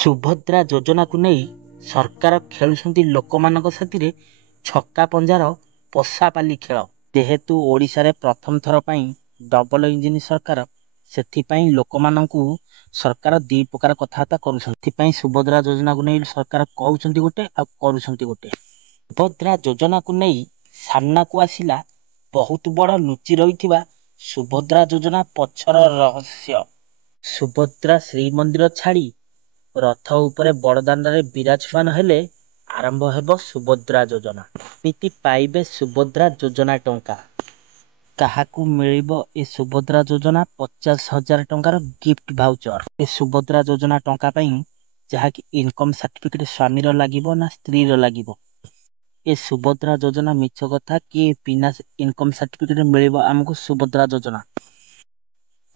ସୁଭଦ୍ରା ଯୋଜନାକୁ ନେଇ ସରକାର ଖେଳୁଛନ୍ତି ଲୋକମାନଙ୍କ ସାଥିରେ ଛକା ପଞ୍ଜାର ପଶାପାଲି ଖେଳ। ଯେହେତୁ ଓଡ଼ିଶାରେ ପ୍ରଥମ ଥର ପାଇଁ ଡବଲ ଇଞ୍ଜିନ ସରକାର, ସେଥିପାଇଁ ଲୋକମାନଙ୍କୁ ସରକାର ଦି ପ୍ରକାର କଥାବାର୍ତ୍ତା କରୁଛନ୍ତି। ସେଥିପାଇଁ ସୁଭଦ୍ରା ଯୋଜନାକୁ ନେଇ ସରକାର କହୁଛନ୍ତି ଗୋଟେ ଆଉ କରୁଛନ୍ତି ଗୋଟେ। ସୁଭଦ୍ରା ଯୋଜନାକୁ ନେଇ ସାମ୍ନାକୁ ଆସିଲା ବହୁତ ବଡ଼ ଲୁଚି ରହିଥିବା ସୁଭଦ୍ରା ଯୋଜନା ପଛର ରହସ୍ୟ। ସୁଭଦ୍ରା ଶ୍ରୀମନ୍ଦିର ଛାଡ଼ି ରଥ ଉପରେ ବଡ଼ଦାଣ୍ଡରେ ବିରାଜମାନ ହେଲେ ଆରମ୍ଭ ହେବ ସୁଭଦ୍ରା ଯୋଜନା। କେମିତି ପାଇବେ ସୁଭଦ୍ରା ଯୋଜନା ଟଙ୍କା? କାହାକୁ ମିଳିବ ଏ ସୁଭଦ୍ରା ଯୋଜନା 50,000 ଟଙ୍କାର ଗିଫ୍ଟ ଭାଉଚର? ଏ ସୁଭଦ୍ରା ଯୋଜନା ଟଙ୍କା ପାଇଁ ଯାହାକି ଇନକମ୍ ସାର୍ଟିଫିକେଟ୍ ସ୍ୱାମୀର ଲାଗିବ ନା ସ୍ତ୍ରୀର ଲାଗିବ? ଏ ସୁଭଦ୍ରା ଯୋଜନା ମିଛ କଥା କି ବିନା ଇନକମ୍ ସାର୍ଟିଫିକେଟ୍ ମିଳିବ ଆମକୁ ସୁଭଦ୍ରା ଯୋଜନା?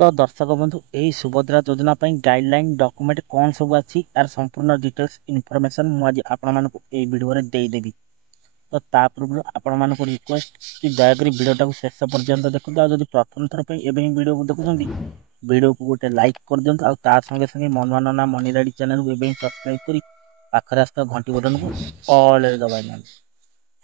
ତ ଦର୍ଶକ ବନ୍ଧୁ, ଏହି ସୁଭଦ୍ରା ଯୋଜନା ପାଇଁ ଗାଇଡ଼ଲାଇନ୍ ଡକୁମେଣ୍ଟ କ'ଣ ସବୁ ଅଛି, ତାର ସମ୍ପୂର୍ଣ୍ଣ ଡିଟେଲ୍ସ ଇନଫର୍ମେସନ୍ ମୁଁ ଆଜି ଆପଣମାନଙ୍କୁ ଏହି ଭିଡ଼ିଓରେ ଦେଇଦେବି। ତ ତା ପୂର୍ବରୁ ଆପଣମାନଙ୍କୁ ରିକ୍ୱେଷ୍ଟ କି ଦୟାକରି ଭିଡ଼ିଓଟାକୁ ଶେଷ ପର୍ଯ୍ୟନ୍ତ ଦେଖନ୍ତୁ। ଆଉ ଯଦି ପ୍ରଥମ ଥର ପାଇଁ ଏବେ ହିଁ ଭିଡ଼ିଓକୁ ଦେଖୁଛନ୍ତି, ଭିଡ଼ିଓକୁ ଗୋଟେ ଲାଇକ୍ କରିଦିଅନ୍ତୁ। ଆଉ ତା ସଙ୍ଗେ ସଙ୍ଗେ ମନୁଆ ମନିରାଡ଼ି ଚ୍ୟାନେଲକୁ ଏବେ ହିଁ ସବସ୍କ୍ରାଇବ୍ କରି ପାଖରେ ଆସୁଥିବା ଘଣ୍ଟି ବଟନକୁ ଅଲ୍ରେ ଦବାଇ ଦିଅନ୍ତୁ।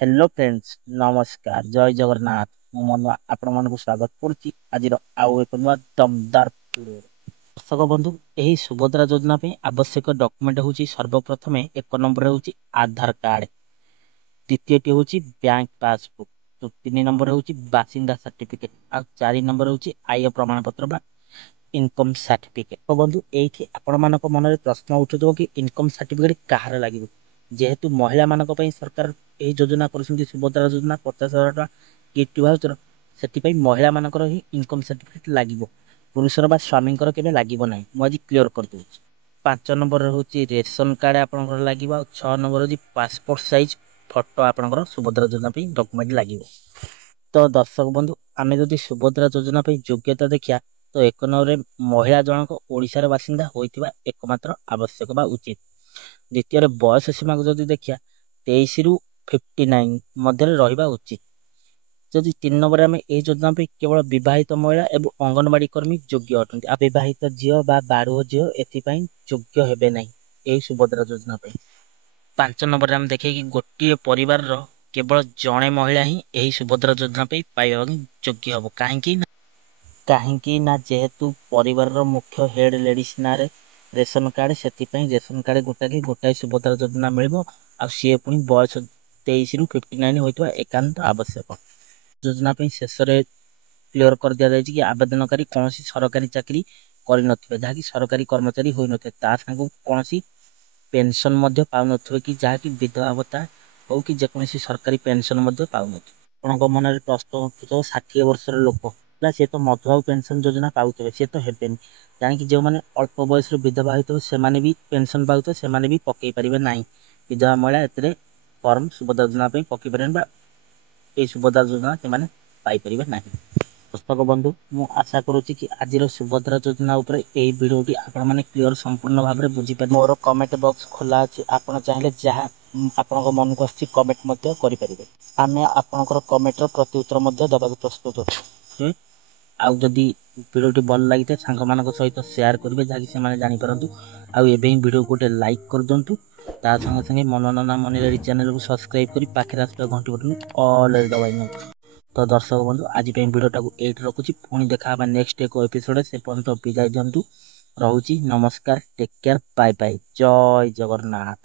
ହ୍ୟାଲୋ ଫ୍ରେଣ୍ଡସ୍, ନମସ୍କାର, ଜୟ ଜଗନ୍ନାଥ। ମୁଁ ମନୁଆ ଆପଣମାନଙ୍କୁ ସ୍ୱାଗତ କରୁଛି ଆଜିର ଆଉ ଏକ ନୂଆ ଦମଦାର ଭିଡ଼ିଓରେ। ଦର୍ଶକ ବନ୍ଧୁ, ଏହି ସୁଭଦ୍ରା ଯୋଜନା ପାଇଁ ଆବଶ୍ୟକ ଡକୁମେଣ୍ଟ ହେଉଛି ସର୍ବପ୍ରଥମେ 1 ନମ୍ବରରେ ହେଉଛି ଆଧାର କାର୍ଡ଼, ଦ୍ୱିତୀୟଟି ହେଉଛି ବ୍ୟାଙ୍କ ପାସବୁକ୍, 3 ନମ୍ବର ହେଉଛି ବାସିନ୍ଦା ସାର୍ଟିଫିକେଟ୍, ଆଉ 4 ନମ୍ବର ହେଉଛି ଆୟ ପ୍ରମାଣପତ୍ର ବା ଇନକମ୍ ସାର୍ଟିଫିକେଟ୍। ତ ବନ୍ଧୁ, ଏଇଠି ଆପଣମାନଙ୍କ ମନରେ ପ୍ରଶ୍ନ ଉଠୁଥିବ କି ଇନକମ୍ ସାର୍ଟିଫିକେଟ୍ କାହାର ଲାଗିବ? ଯେହେତୁ ମହିଳାମାନଙ୍କ ପାଇଁ ସରକାର ଏହି ଯୋଜନା କରିଛନ୍ତି, ସୁଭଦ୍ରା ଯୋଜନା 50,000 ଟଙ୍କା ଗିଫ୍ଟ ଭାଉଚର, ସେଥିପାଇଁ ମହିଳାମାନଙ୍କର ହିଁ ଇନକମ୍ ସାର୍ଟିଫିକେଟ୍ ଲାଗିବ। ପୁରୁଷର ବା ସ୍ୱାମୀଙ୍କର କେବେ ଲାଗିବ ନାହିଁ। ମୁଁ ଆଜି କ୍ଲିୟର କରିଦେଉଛି। 5 ନମ୍ବରରେ ହେଉଛି ରେସନ୍ କାର୍ଡ଼ ଆପଣଙ୍କର ଲାଗିବ, ଆଉ 6 ନମ୍ବର ହେଉଛି ପାସପୋର୍ଟ ସାଇଜ୍ ଫଟୋ ଆପଣଙ୍କର ସୁଭଦ୍ରା ଯୋଜନା ପାଇଁ ଡକୁମେଣ୍ଟ ଲାଗିବ। ତ ଦର୍ଶକ ବନ୍ଧୁ, ଆମେ ଯଦି ସୁଭଦ୍ରା ଯୋଜନା ପାଇଁ ଯୋଗ୍ୟତା ଦେଖିବା, ତ 1 ନମ୍ବରରେ ମହିଳା ଜଣକ ଓଡ଼ିଶାର ବାସିନ୍ଦା ହୋଇଥିବା ଏକମାତ୍ର ଆବଶ୍ୟକ ବା ଉଚିତ। ଦ୍ୱିତୀୟରେ ବୟସ ସୀମାକୁ ଯଦି ଦେଖିବା, 23ରୁ 59 ମଧ୍ୟରେ ରହିବା ଉଚିତ। ଯଦି 3 ନମ୍ବରରେ ଆମେ ଏହି ଯୋଜନା ପାଇଁ କେବଳ ବିବାହିତ ମହିଳା ଏବଂ ଅଙ୍ଗନବାଡ଼ି କର୍ମୀ ଯୋଗ୍ୟ ଅଟନ୍ତି। ଅବିବାହିତ ଝିଅ ବା ବାଡ଼ୁଅ ଝିଅ ଏଥିପାଇଁ ଯୋଗ୍ୟ ହେବେ ନାହିଁ ଏହି ସୁଭଦ୍ରା ଯୋଜନା ପାଇଁ। 5 ନମ୍ବରରେ ଆମେ ଦେଖିବା କି ଗୋଟିଏ ପରିବାରର କେବଳ ଜଣେ ମହିଳା ହିଁ ଏହି ସୁଭଦ୍ରା ଯୋଜନା ପାଇଁ ପାଇବା ଯୋଗ୍ୟ ହେବ। କାହିଁକି ନା ଯେହେତୁ ପରିବାରର ମୁଖ୍ୟ ହେଡ୍ ଲେଡ଼ିସ୍ ନାଁରେ ରେସନ୍ କାର୍ଡ଼, ସେଥିପାଇଁ ରେସନ୍ କାର୍ଡ଼ ଗୋଟାଏ ସୁଭଦ୍ରା ଯୋଜନା ମିଳିବ। ଆଉ ସିଏ ପୁଣି ବୟସ 23ରୁ 59 ହୋଇଥିବା ଏକାନ୍ତ ଆବଶ୍ୟକ। ଯୋଜନା ପାଇଁ ଶେଷରେ କ୍ଲିୟର କରିଦିଆଯାଇଛି କି ଆବେଦନକାରୀ କୌଣସି ସରକାରୀ ଚାକିରି କରିନଥିବେ, ଯାହାକି ସରକାରୀ କର୍ମଚାରୀ ହୋଇନଥିବେ, ତା ସାଙ୍ଗକୁ କୌଣସି ପେନସନ୍ ମଧ୍ୟ ପାଉନଥିବେ, କି ଯାହାକି ବିଧବା ଭତ୍ତା ହେଉ କି ଯେକୌଣସି ସରକାରୀ ପେନସନ୍ ମଧ୍ୟ ପାଉନଥିବେ। ଆପଣଙ୍କ ମନରେ ପ୍ରଶ୍ନ ଉଠୁଥିବ, 60 ବର୍ଷର ଲୋକ ହେଲା, ସିଏ ତ ମଧୁବାବୁ ପେନସନ୍ ଯୋଜନା ପାଉଥିବେ, ସିଏ ତ ହେବେନି। କାହିଁକି? ଯେଉଁମାନେ ଅଳ୍ପ ବୟସରୁ ବିଧବା ହୋଇଥିବେ ସେମାନେ ବି ପେନସନ୍ ପାଉଥିବେ, ସେମାନେ ବି ପକାଇ ପାରିବେ ନାହିଁ। ବିଧବା ମହିଳା ଏଥିରେ ଫର୍ମ ସୁଭଦ୍ରା ଯୋଜନା ପାଇଁ ପକାଇ ପାରିବେନି ବା ଏହି ସୁଭଦ୍ରା ଯୋଜନା ସେମାନେ ପାଇପାରିବେ ନାହିଁ। ଦର୍ଶକ ବନ୍ଧୁ, ମୁଁ ଆଶା କରୁଛି କି ଆଜିର ସୁଭଦ୍ରା ଯୋଜନା ଉପରେ ଏହି ଭିଡ଼ିଓଟି ଆପଣମାନେ କ୍ଲିୟର ସମ୍ପୂର୍ଣ୍ଣ ଭାବରେ ବୁଝିପାରିବେ। ମୋର କମେଣ୍ଟ ବକ୍ସ ଖୋଲା ଅଛି, ଆପଣ ଚାହିଁଲେ ଯାହା ଆପଣଙ୍କ ମନକୁ ଆସୁଛି କମେଣ୍ଟ ମଧ୍ୟ କରିପାରିବେ। ଆମେ ଆପଣଙ୍କର କମେଣ୍ଟର ପ୍ରତି ଉତ୍ତର ମଧ୍ୟ ଦେବାକୁ ପ୍ରସ୍ତୁତ ଅଛୁ। ଆଉ ଯଦି ଭିଡ଼ିଓଟି ଭଲ ଲାଗିଥାଏ ସାଙ୍ଗମାନଙ୍କ ସହିତ ସେୟାର କରିବେ, ଯାହାକି ସେମାନେ ଜାଣିପାରନ୍ତୁ। ଆଉ ଏବେ ହିଁ ଭିଡ଼ିଓକୁ ଗୋଟେ ଲାଇକ୍ କରିଦିଅନ୍ତୁ। ତା ସଙ୍ଗେ ସଙ୍ଗେ ମନୋରଞ୍ଜନ ମନିରାଡ଼ି ଚ୍ୟାନେଲକୁ ସବସ୍କ୍ରାଇବ୍ କରି ପାଖରେ ଆସୁଥିବା ଘଣ୍ଟି ବଟନକୁ ଅଲ୍ରେ ଦବାଇ ଦିଅନ୍ତୁ। ତ ଦର୍ଶକ ବନ୍ଧୁ, ଆଜି ପାଇଁ ଭିଡ଼ିଓଟାକୁ ଏଇଠି ରଖୁଛି। ପୁଣି ଦେଖା ହେବା ନେକ୍ସଟ ଏକ ଏପିସୋଡ଼ରେ। ସେ ପର୍ଯ୍ୟନ୍ତ ବିଦାୟ ଦିଅନ୍ତୁ। ରହୁଛି, ନମସ୍କାର, ଟେକ୍ କେୟାର, ବାଏ ବାଏ, ଜୟ ଜଗନ୍ନାଥ।